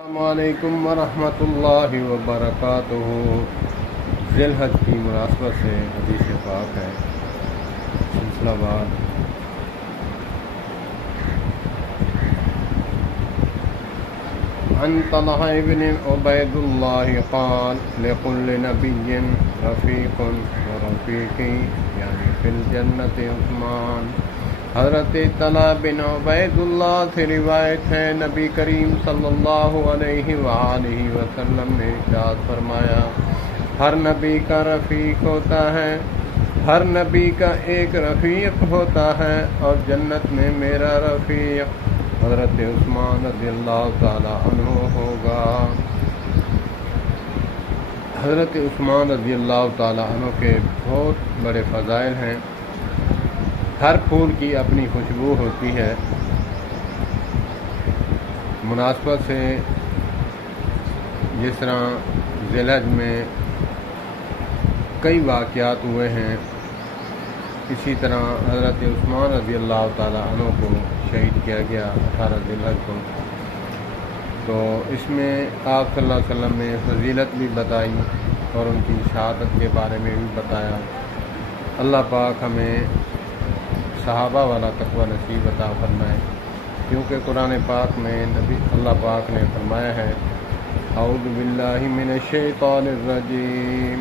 السلام علیکم ورحمۃ اللہ وبرکاتہ۔ ذی الحج کی مناسبت سے حدیث پاک ہے سلسلہ وار۔ عن طلحہ بن عبید اللہ قال لكل نبی رفیق ورفیقی یعنی فی الجنت عثمان۔ حضرت طلحہ بن عبید اللہ سے روایت ہے، نبی کریم صلی اللہ علیہ وآلہ وسلم نے ارشاد فرمایا، ہر نبی کا رفیق ہوتا ہے، ہر نبی کا ایک رفیق ہوتا ہے اور جنت میں میرا رفیق حضرت عثمان رضی اللہ تعالی عنہ ہوگا۔ حضرت عثمان رضی اللہ تعالی عنہ کے بہت بڑے فضائل ہیں۔ ہر پھول کی اپنی خوشبو ہوتی ہے۔ مناسبت سے جس طرح ذی الحج میں کئی واقعات ہوئے ہیں، اسی طرح حضرت عثمان رضی اللہ تعالی عنہ کو شہید کیا گیا 18 ذی الحج کو۔ تو اس میں آپ صلی اللہ علیہ وسلم نے فضیلت بھی بتائی اور ان کی شہادت کے بارے میں بھی بتایا۔ اللہ پاک ہمیں صحابہ والا تقوی نصیب عطا فرمائے، کیونکہ قرآن پاک میں نبی اللہ پاک نے فرمایا ہے، اعوذ باللہ من الشیطان الرجیم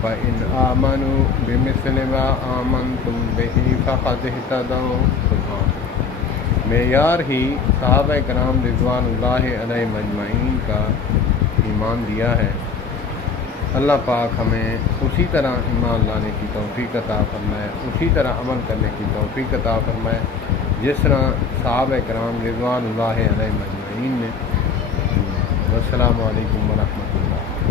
فَإِنْ آمَنُوا بِمِثْلِ مَا آمَنْتُمْ بِهِ فَقَدِ اهْتَدَوْا۔ معیار ہی صحابہ کرام رضوان اللہ علیہ مجمعین کا ایمان دیا ہے۔ اللہ پاک ہمیں اسی طرح ایمان لانے کی توفیق عطا فرمائے، اسی طرح عمل کرنے کی توفیق عطا فرمائے جس طرح صحابہ کرام رضوان اللہ علیہ مجمعین نے۔ والسلام علیکم ورحمۃ اللہ۔